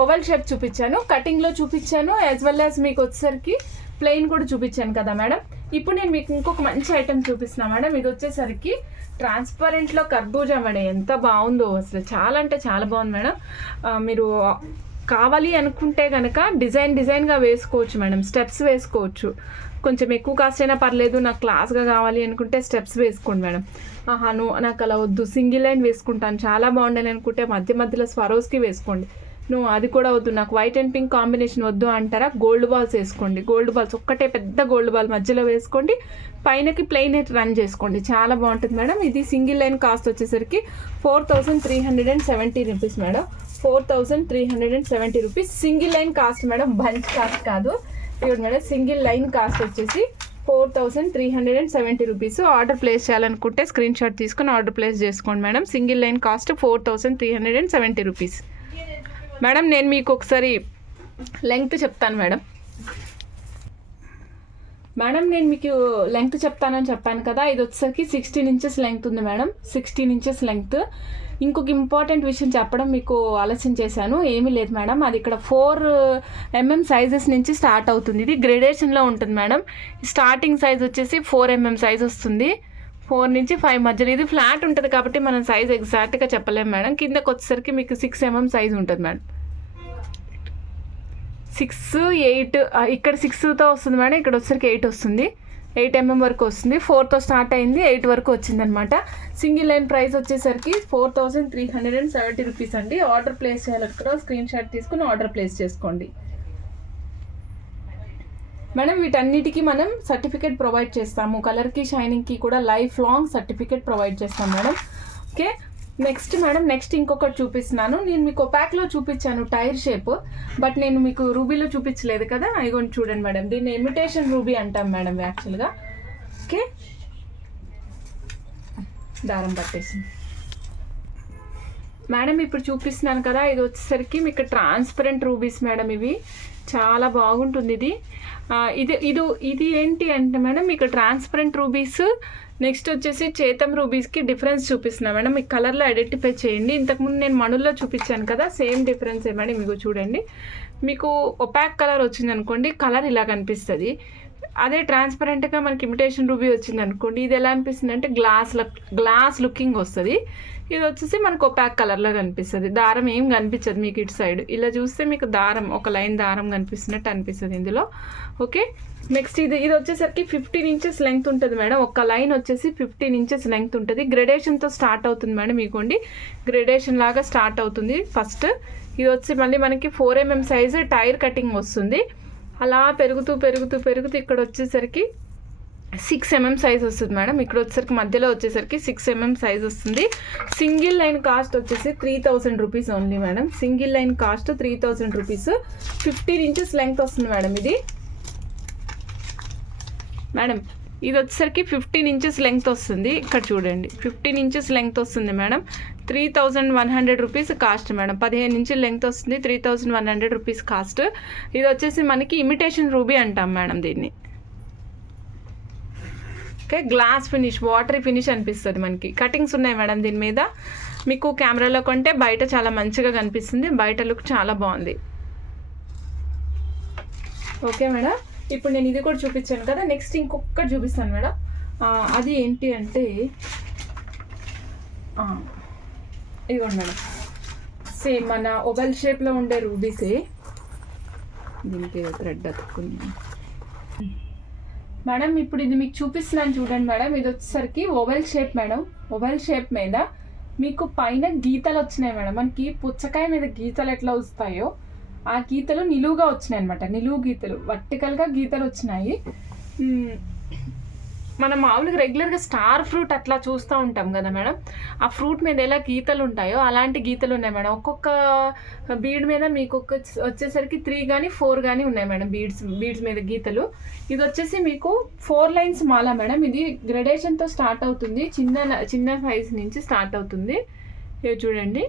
ఓవల్ షేప్ చూపించాను, కటింగ్లో చూపించాను, యాజ్ వెల్ యాజ్ మీకు వచ్చేసరికి ప్లెయిన్ కూడా చూపించాను కదా మేడం. ఇప్పుడు నేను మీకు ఇంకొక మంచి ఐటెం చూపిస్తున్నాను మేడం. ఇది వచ్చేసరికి ట్రాన్స్పరెంట్లో కర్బూజా మేడం, ఎంత బాగుందో అసలు, చాలా అంటే చాలా బాగుంది మేడం. మీరు కావాలి అనుకుంటే కనుక డిజైన్గా వేసుకోవచ్చు మేడం, స్టెప్స్ వేసుకోవచ్చు. కొంచెం ఎక్కువ కాస్ట్ అయినా పర్లేదు, నాకు క్లాస్గా కావాలి అనుకుంటే స్టెప్స్ వేసుకోండి మేడం. నాకు అలా వద్దు, సింగిల్ లైన్ వేసుకుంటాను చాలా బాగుండాలి అనుకుంటే మధ్యలో స్వరోస్కి వేసుకోండి. అది కూడా వద్దు, నాకు వైట్ అండ్ పింక్ కాంబినేషన్ వద్దు అంటారా, గోల్డ్ బాల్స్ వేసుకోండి. గోల్డ్ బాల్స్ ఒక్కటే పెద్ద గోల్డ్ బాల్ మధ్యలో వేసుకోండి, పైనకి ప్లెయిన్ రన్ చేసుకోండి, చాలా బాగుంటుంది మేడం. ఇది సింగిల్ లైన్ కాస్ట్ వచ్చేసరికి 4370 rupees madam, 4370 rupees single line cost madam, bunch cost కాదు. ఇప్పుడు మేడం సింగిల్ లైన్ కాస్ట్ వచ్చేసి 4370 రూపీస్. ఆర్డర్ ప్లేస్ చేయాలనుకుంటే స్క్రీన్ షాట్ తీసుకొని ఆర్డర్ ప్లేస్ చేసుకోండి madam. Single line cost 4370 rupees madam. నేను మీకు ఒకసారి లెంగ్త్ చెప్తాను మేడం. నేను మీకు లెంగ్త్ చెప్తానని చెప్పాను కదా, ఇది వచ్చేసరికి 16 ఇంచెస్ లెంగ్త్ ఉంది మేడం, 16 ఇంచెస్ లెంగ్త్. ఇంకొక ఇంపార్టెంట్ విషయం చెప్పడం మీకు ఆలస్యం చేశాను, ఏమీ లేదు మేడం, అది ఇక్కడ 4 mm సైజెస్ నుంచి స్టార్ట్ అవుతుంది. ఇది గ్రేడేషన్లో ఉంటుంది మేడం. స్టార్టింగ్ సైజ్ వచ్చేసి 4 mm సైజ్ వస్తుంది, 4 నుంచి 5 మధ్యలో. ఇది ఫ్లాట్ ఉంటుంది కాబట్టి మనం సైజ్ ఎగ్జాక్ట్గా చెప్పలేము మేడం. కిందకి వచ్చేసరికి మీకు 6 mm సైజ్ ఉంటుంది మేడం, 6, 8, ఇక్కడ 6తో వస్తుంది మేడం, ఇక్కడ వచ్చేసరికి 8 వస్తుంది, 8 mm వరకు వస్తుంది. 4తో స్టార్ట్ అయింది, 8 వరకు వచ్చింది అనమాట. సింగిల్ లైన్ ప్రైస్ వచ్చేసరికి 4370 రూపీస్ అండి. ఆర్డర్ ప్లేస్ చేయాలనుకున్నా స్క్రీన్ షాట్ తీసుకుని ఆర్డర్ ప్లేస్ చేసుకోండి మేడం. వీటన్నిటికీ మనం సర్టిఫికేట్ ప్రొవైడ్ చేస్తాము, కలర్కి షైనింగ్కి కూడా లైఫ్ లాంగ్ సర్టిఫికేట్ ప్రొవైడ్ చేస్తాం madam. Okay, next madam, next ఇంకొకటి చూపిస్తున్నాను. నేను మీకు ప్యాక్లో చూపించాను టైర్ షేప్, బట్ నేను మీకు రూబీలో చూపించలేదు కదా, ఇగోండి చూడండి మేడం, దీన్ని ఇమిటేషన్ రూబీ అంటాం మేడం యాక్చువల్గా. ఓకే, దారం పట్టేసి మేడం ఇప్పుడు చూపిస్తున్నాను కదా, ఇది వచ్చేసరికి మీకు ట్రాన్స్పరెంట్ రూబీస్ మేడం. ఇవి చాలా బాగుంటుంది. ఇది ఏంటి అంటే మేడం మీకు ట్రాన్స్పరెంట్ రూబీస్. నెక్స్ట్ వచ్చేసి చేతం రూబీస్కి డిఫరెన్స్ చూపిస్తున్నా మేడం, మీకు కలర్లో ఐడెంటిఫై చేయండి. ఇంతకుముందు నేను మణుల్లో చూపించాను కదా, సేమ్ డిఫరెన్సే మేడం. మీకు చూడండి, మీకు ఒపాక్ కలర్ వచ్చింది అనుకోండి, కలర్ ఇలా కనిపిస్తుంది. అదే ట్రాన్స్పరెంట్గా మనకి ఇమిటేషన్ రూబీ వచ్చింది అనుకోండి, ఇది ఎలా అనిపిస్తుంది అంటే గ్లాస్ లుకింగ్ వస్తుంది. ఇది వచ్చేసి మనకు ఒపాక్ కలర్లో కనిపిస్తుంది, దారం ఏం కనిపించదు మీకు ఇటు సైడ్. ఇలా చూస్తే మీకు దారం, ఒక లైన్ దారం కనిపిస్తున్నట్టు అనిపిస్తుంది ఇందులో. ఓకే, నెక్స్ట్ ఇది వచ్చేసరికి 15 ఇంచెస్ లెంగ్త్ ఉంటుంది మేడం. ఒక లైన్ వచ్చేసి 15 ఇంచెస్ లెంగ్త్ ఉంటుంది. గ్రేడేషన్తో స్టార్ట్ అవుతుంది మేడం, మీకోండి గ్రేడేషన్ లాగా స్టార్ట్ అవుతుంది ఫస్ట్. ఇది వచ్చి మళ్ళీ మనకి 4 mm సైజు టైర్ కటింగ్ వస్తుంది. అలా పెరుగుతూ ఇక్కడ వచ్చేసరికి 6 mm సైజ్ వస్తుంది మేడం. ఇక్కడ వచ్చేసరికి మధ్యలో వచ్చేసరికి 6 mm సైజ్ వస్తుంది. సింగిల్ లైన్ కాస్ట్ వచ్చేసి 3000 rupees only madam. Single line cost 3000 rupees. 15 inches length వస్తుంది మేడం ఇది. మేడం ఇది వచ్చేసరికి 15 ఇంచెస్ లెంగ్త్ వస్తుంది. ఇక్కడ చూడండి 15 ఇంచెస్ లెంగ్త్ వస్తుంది madam. 3100 rupees cost madam. 15 inches length వస్తుంది. 3100 రూపీస్ కాస్ట్. ఇది వచ్చేసి మనకి ఇమిటేషన్ రూబీ అంటాం మేడం దీన్ని. Okay, glass finish, watery finish అనిపిస్తుంది మనకి. కటింగ్స్ ఉన్నాయి మేడం దీని మీద. మీకు కెమెరాలో కొంటే బయట చాలా మంచిగా కనిపిస్తుంది. బయట లుక్ చాలా బాగుంది. ఓకే మేడం, ఇప్పుడు నేను ఇది కూడా చూపించాను కదా. నెక్స్ట్ ఇంకొకటి చూపిస్తాను మేడం. అది ఏంటి అంటే ఇదిగోండి మేడం, సేమ్ మన ఓవెల్ షేప్లో ఉండే రూబీసే. దీనికి థ్రెడ్ అతుక్కుంది మేడం. ఇప్పుడు ఇది మీకు చూపిస్తున్నాను చూడండి మేడం. ఇది వచ్చేసరికి oval shape madam. Oval shape మీద మీకు పైన గీతలు వచ్చినాయి మేడం. మనకి పుచ్చకాయ మీద గీతలు ఎట్లా వస్తాయో ఆ గీతలు నిలువుగా వచ్చినాయి అనమాట. నిలువు గీతలు, వర్టికల్గా గీతలు వచ్చినాయి. మనం మామూలుగా రెగ్యులర్గా స్టార్ ఫ్రూట్ అట్లా చూస్తూ ఉంటాం కదా మేడం. ఆ ఫ్రూట్ మీద ఎలా గీతలు ఉంటాయో అలాంటి గీతలు ఉన్నాయి మేడం. ఒక్కొక్క బీడ్ మీద మీకు వచ్చేసరికి 3 కానీ 4 కానీ ఉన్నాయి మేడం బీడ్స్ మీద గీతలు. ఇది వచ్చేసి మీకు 4 లైన్స్ మాల మేడం. ఇది గ్రెడేషన్తో స్టార్ట్ అవుతుంది. చిన్న సైజ్ నుంచి స్టార్ట్ అవుతుంది. ఇవి చూడండి,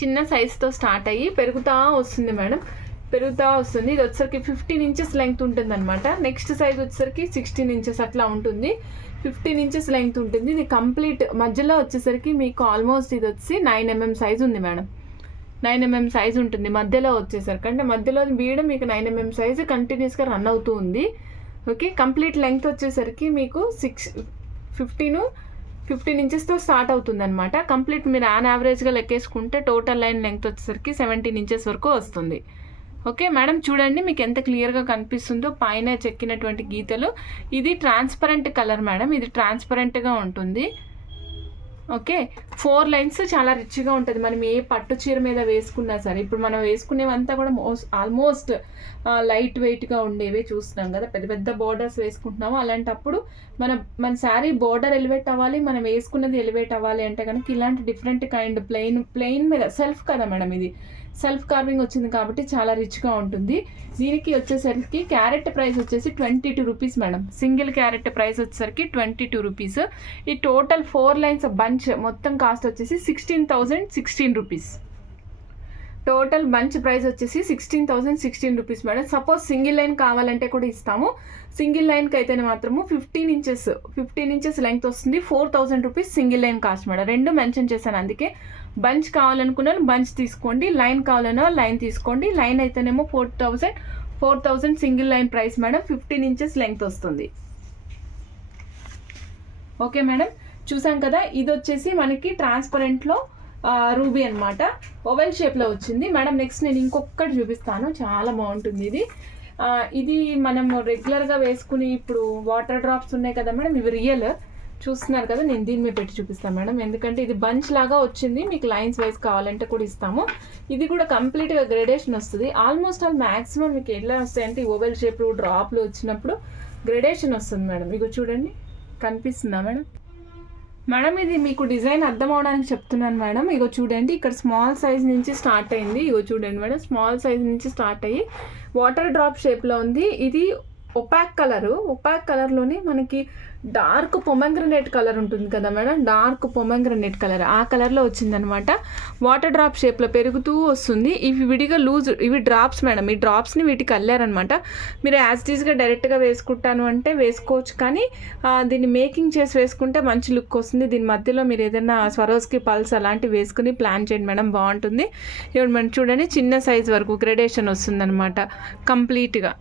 చిన్న సైజుతో స్టార్ట్ అయ్యి పెరుగుతూ వస్తుంది మేడం. పెరుగుతూ వస్తుంది. ఇది వచ్చేసరికి 15 ఇంచెస్ లెంగ్త్ ఉంటుంది అనమాట. నెక్స్ట్ సైజ్ వచ్చేసరికి 16 ఇంచెస్ అట్లా ఉంటుంది. 15 ఇంచెస్ లెంగ్త్ ఉంటుంది. ఇది కంప్లీట్ మధ్యలో వచ్చేసరికి మీకు ఆల్మోస్ట్ ఇది వచ్చి 9 mm సైజ్ ఉంది మేడం. 9 mm సైజ్ ఉంటుంది మధ్యలో వచ్చేసరికి. అంటే మధ్యలో బీడ మీకు 9 mm సైజు కంటిన్యూస్గా రన్ అవుతూ ఉంది. ఓకే, కంప్లీట్ లెంగ్త్ వచ్చేసరికి మీకు 15 ఇంచెస్తో స్టార్ట్ అవుతుంది అనమాట. కంప్లీట్ మీరు ఆన్ యావరేజ్గా లెక్కేసుకుంటే టోటల్ లైన్ లెంగ్త్ వచ్చేసరికి 17 ఇంచెస్ వరకు వస్తుంది. ఓకే మేడం, చూడండి మీకు ఎంత క్లియర్గా కనిపిస్తుందో పైన చెక్కినటువంటి గీతలు. ఇది ట్రాన్స్పరెంట్ కలర్ మేడం. ఇది ట్రాన్స్పరెంట్గా ఉంటుంది. ఓకే, 4 లైన్స్ చాలా రిచ్గా ఉంటుంది. మనం ఏ పట్టు చీర మీద వేసుకున్నా సరే, ఇప్పుడు మనం వేసుకునేవంతా కూడా ఆల్మోస్ట్ లైట్ వెయిట్గా ఉండేవే చూస్తున్నాం కదా. పెద్ద పెద్ద బోర్డర్స్ వేసుకుంటున్నాము. అలాంటప్పుడు మన శారీ బోర్డర్ ఎలివేట్ అవ్వాలి, మనం వేసుకున్నది ఎలివేట్ అవ్వాలి అంటే కనుక ఇలాంటి డిఫరెంట్ కైండ్ ప్లెయిన్ మీద సెల్ఫ్ కదా మేడం. ఇది సెల్ఫ్ కార్వింగ్ వచ్చింది కాబట్టి చాలా రిచ్గా ఉంటుంది. దీనికి వచ్చేసరికి క్యారెట్ ప్రైస్ వచ్చేసి 22 rupees madam. Single carrot price వచ్చేసరికి 22 రూపీస్. ఈ టోటల్ 4 లైన్స్ బంచ్ మొత్తం కాస్ట్ వచ్చేసి 16,016 రూపీస్. టోటల్ బంచ్ ప్రైస్ వచ్చేసి 16,016 rupees madam. Suppose single line కావాలంటే కూడా ఇస్తాము. సింగిల్ లైన్కి అయితేనే మాత్రము 15 ఇంచెస్ లెంగ్త్ వస్తుంది. 4,000 rupees single line cost madam. రెండు మెన్షన్ చేశాను. అందుకే బంచ్ కావాలనుకున్నాను బంచ్ తీసుకోండి, లైన్ కావాలన్నా లైన్ తీసుకోండి. లైన్ అయితేనేమో 4,000 single line price madam. 15 inches length వస్తుంది. ఓకే మేడం, చూసాం కదా. ఇది వచ్చేసి మనకి ట్రాన్స్పరెంట్లో రూబీ అనమాట. ఓవెల్ షేప్లో వచ్చింది మేడం. నెక్స్ట్ నేను ఇంకొకటి చూపిస్తాను, చాలా బాగుంటుంది ఇది. ఇది మనం రెగ్యులర్గా వేసుకుని ఇప్పుడు వాటర్ డ్రాప్స్ ఉన్నాయి కదా మేడం, ఇవి రియల్ చూస్తున్నారు కదా. నేను దీని మీద పెట్టి చూపిస్తాను మేడం. ఎందుకంటే ఇది బంచ్ లాగా వచ్చింది. మీకు లైన్స్ వైజ్ కావాలంటే కూడా ఇస్తాము. ఇది కూడా కంప్లీట్గా గ్రేడేషన్ వస్తుంది. ఆల్మోస్ట్ మ్యాక్సిమం మీకు ఎలా వస్తాయంటే ఓవెల్ షేప్లు డ్రాప్లు వచ్చినప్పుడు గ్రేడేషన్ వస్తుంది మేడం. ఇగో చూడండి, కనిపిస్తుందా మేడం? మేడం ఇది మీకు డిజైన్ అర్థం అవడానికి చెప్తున్నాను మేడం. ఇగో చూడండి, ఇక్కడ స్మాల్ సైజ్ నుంచి స్టార్ట్ అయింది. ఇగో చూడండి మేడం, స్మాల్ సైజ్ నుంచి స్టార్ట్ అయ్యి వాటర్ డ్రాప్ షేప్లో ఉంది. ఇది ఒపాక్ కలర్లోని మనకి డార్క్ పొమెంగ్రనేట్ కలర్ ఉంటుంది కదా మేడం. డార్క్ పొమెంగ్రనేట్ కలర్, ఆ కలర్లో వచ్చిందనమాట. వాటర్ డ్రాప్ షేప్లో పెరుగుతూ వస్తుంది. ఇవి విడిగా ఇవి డ్రాప్స్ మేడం. ఈ డ్రాప్స్ని వీటికి అల్లారనమాట. మీరు యాజ్ టీజ్గా డైరెక్ట్గా వేసుకుంటాను అంటే వేసుకోవచ్చు, కానీ దీన్ని మేకింగ్ చేసి వేసుకుంటే మంచి లుక్ వస్తుంది. దీని మధ్యలో మీరు ఏదైనా స్వరోస్కి పల్స్ అలాంటివి వేసుకుని ప్లాన్ చేయండి మేడం, బాగుంటుంది. ఇప్పుడు మనం చూడండి, చిన్న సైజ్ వరకు గ్రేడేషన్ వస్తుందన్నమాట కంప్లీట్గా.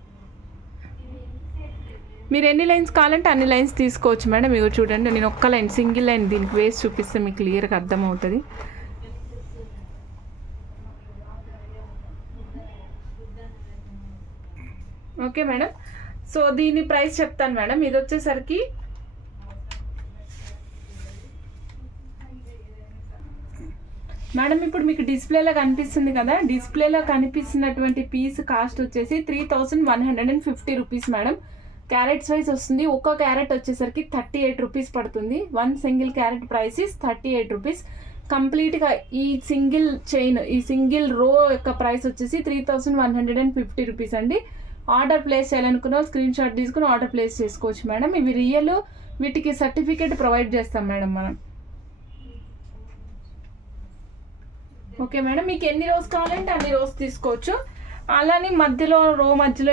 మీరు ఎన్ని లైన్స్ కావాలంటే అన్ని లైన్స్ తీసుకోవచ్చు మేడం. ఇగో చూడండి, నేను ఒక్క లైన్ సింగిల్ లైన్ దీనికి వేసి చూపిస్తే మీకు క్లియర్గా అర్థమవుతుంది. ఓకే మేడం, సో దీని ప్రైస్ చెప్తాను మేడం. ఇది వచ్చేసరికి మేడం ఇప్పుడు మీకు డిస్ప్లేలో కనిపిస్తుంది కదా, డిస్ప్లేలో కనిపిస్తున్నటువంటి పీస్ కాస్ట్ వచ్చేసి 3,150 రూపీస్ మేడం. క్యారెట్స్ వైజ్ వస్తుంది. ఒక్కో క్యారెట్ వచ్చేసరికి 38 రూపీస్ పడుతుంది. 1 single carrot price is 38 rupees. కంప్లీట్గా ఈ సింగిల్ చైన్, ఈ సింగిల్ రో యొక్క ప్రైస్ వచ్చేసి 3150 రూపీస్ అండి. ఆర్డర్ ప్లేస్ చేయాలనుకున్న స్క్రీన్ షాట్ తీసుకుని ఆర్డర్ ప్లేస్ చేసుకోవచ్చు మేడం. ఇవి రియల్, వీటికి సర్టిఫికేట్ ప్రొవైడ్ చేస్తాం మేడం మనం. ఓకే మేడం, మీకు ఎన్ని రోజ్ కావాలంటే అన్ని రోజ్ తీసుకోవచ్చు. అలానే మధ్యలో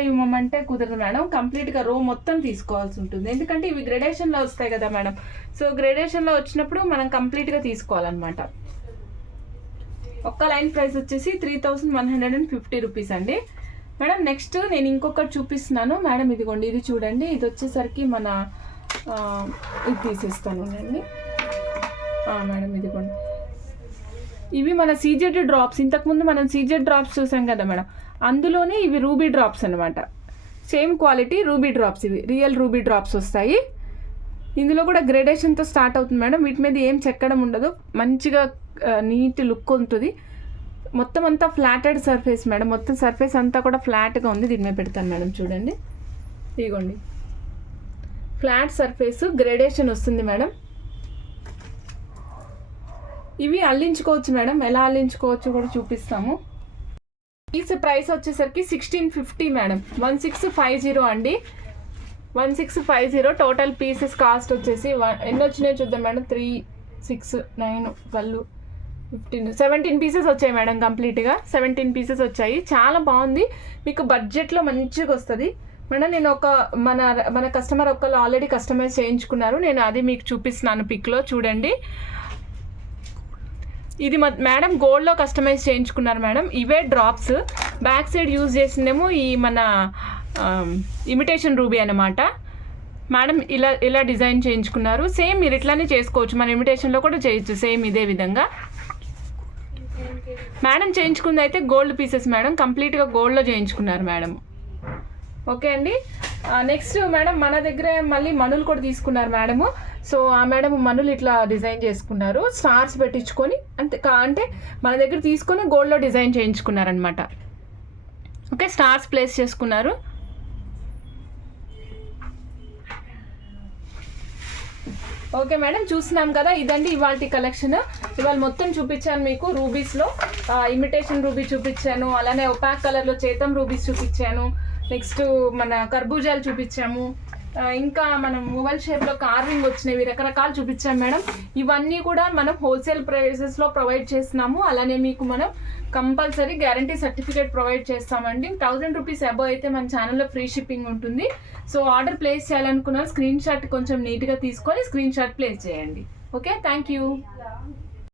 ఇవ్వమంటే కుదరదు మేడం. కంప్లీట్గా రో మొత్తం తీసుకోవాల్సి ఉంటుంది. ఎందుకంటే ఇవి గ్రేడేషన్లో వస్తాయి కదా మేడం. సో గ్రేడేషన్లో వచ్చినప్పుడు మనం కంప్లీట్గా తీసుకోవాలన్నమాట. ఒక్క లైన్ ప్రైస్ వచ్చేసి 3150 రూపీస్ అండి మేడం. నెక్స్ట్ నేను ఇంకొకటి చూపిస్తున్నాను మేడం. ఇదిగోండి, ఇది చూడండి. ఇది వచ్చేసరికి మన ఇది తీసేస్తాను అండి మేడం. ఇదిగోండి, ఇవి మన సీజెడ్ డ్రాప్స్. ఇంతకుముందు మనం సీజెడ్ డ్రాప్స్ చూసాం కదా మేడం, అందులోనే ఇవి రూబీ డ్రాప్స్ అనమాట. సేమ్ క్వాలిటీ రూబీ డ్రాప్స్, ఇవి రియల్ రూబీ డ్రాప్స్ వస్తాయి. ఇందులో కూడా గ్రేడేషన్తో స్టార్ట్ అవుతుంది మేడం. వీటి మీద ఏం చెక్కడం ఉండదు, మంచిగా నీట్ లుక్ ఉంటుంది. మొత్తం అంతా ఫ్లాటెడ్ సర్ఫేస్ మేడం. మొత్తం సర్ఫేస్ అంతా కూడా ఫ్లాట్గా ఉంది. దీని మీద పెడతాను మేడం, చూడండి. ఇదిగోండి, ఫ్లాట్ సర్ఫేస్, గ్రేడేషన్ వస్తుంది మేడం. ఇవి అల్లించుకోవచ్చు మేడం. ఎలా అల్లించుకోవచ్చు కూడా చూపిస్తాము. ఈ ప్రైస్ వచ్చేసరికి 1650 మేడం. 1650 అండి. 1650 టోటల్ పీసెస్ కాస్ట్ వచ్చేసి ఎన్ని వచ్చినాయో చూద్దాం మేడం. 3, 6, 9, 12, 15, 17 పీసెస్ వచ్చాయి మేడం. కంప్లీట్గా 17 పీసెస్ వచ్చాయి. చాలా బాగుంది, మీకు బడ్జెట్లో మంచిగా వస్తుంది మేడం. నేను మన కస్టమర్ ఒకళ్ళు ఆల్రెడీ కస్టమైజ్ చేయించుకున్నారు. నేను అది మీకు చూపిస్తున్నాను పిక్లో, చూడండి. ఇది మేడం గోల్డ్లో కస్టమైజ్ చేయించుకున్నారు మేడం. ఇవే డ్రాప్స్. బ్యాక్ సైడ్ యూజ్ చేసిందేమో ఈ మన ఇమిటేషన్ రూబీ అనమాట మేడం. ఇలా డిజైన్ చేయించుకున్నారు. సేమ్ మీరు ఇట్లానే చేసుకోవచ్చు, మన ఇమిటేషన్లో కూడా చేయొచ్చు సేమ్ ఇదే విధంగా. మేడం చేయించుకుంది అయితే గోల్డ్ పీసెస్ మేడం. కంప్లీట్గా గోల్డ్లో చేయించుకున్నారు మేడం. ఓకే అండి. నెక్స్ట్ మేడం మన దగ్గర మళ్ళీ మనులు కూడా తీసుకున్నారు మేడము. సో ఆ మేడం మనులు ఇట్లా డిజైన్ చేసుకున్నారు, స్టార్స్ పెట్టించుకొని. అంటే మన దగ్గర తీసుకొని గోల్డ్లో డిజైన్ చేయించుకున్నారనమాట. ఓకే, స్టార్స్ ప్లేస్ చేసుకున్నారు. ఓకే మేడం, చూస్తున్నాం కదా, ఇదండి ఇవాళ కలెక్షన్. ఇవాళ మొత్తం చూపించాను మీకు. రూబీస్లో ఇమిటేషన్ రూబీ చూపించాను, అలానే ఒపాక్ కలర్లో చేతం రూబీస్ చూపించాను. నెక్స్ట్ మన కర్బూజాలు చూపించాము. ఇంకా మనం ఓవల్ షేప్లో కార్వింగ్ వచ్చినవి రకరకాలు చూపించాము మేడం. ఇవన్నీ కూడా మనం హోల్సేల్ ప్రైసెస్లో ప్రొవైడ్ చేస్తున్నాము. అలానే మీకు మనం కంపల్సరీ గ్యారంటీ సర్టిఫికేట్ ప్రొవైడ్ చేస్తామండి. 1000 రూపీస్ అబోవ్ అయితే మన ఛానల్లో ఫ్రీ షిప్పింగ్ ఉంటుంది. సో ఆర్డర్ ప్లేస్ చేయాలనుకున్న స్క్రీన్ షాట్ కొంచెం నీట్గా తీసుకొని స్క్రీన్ షాట్ ప్లేస్ చేయండి. Okay, thank you.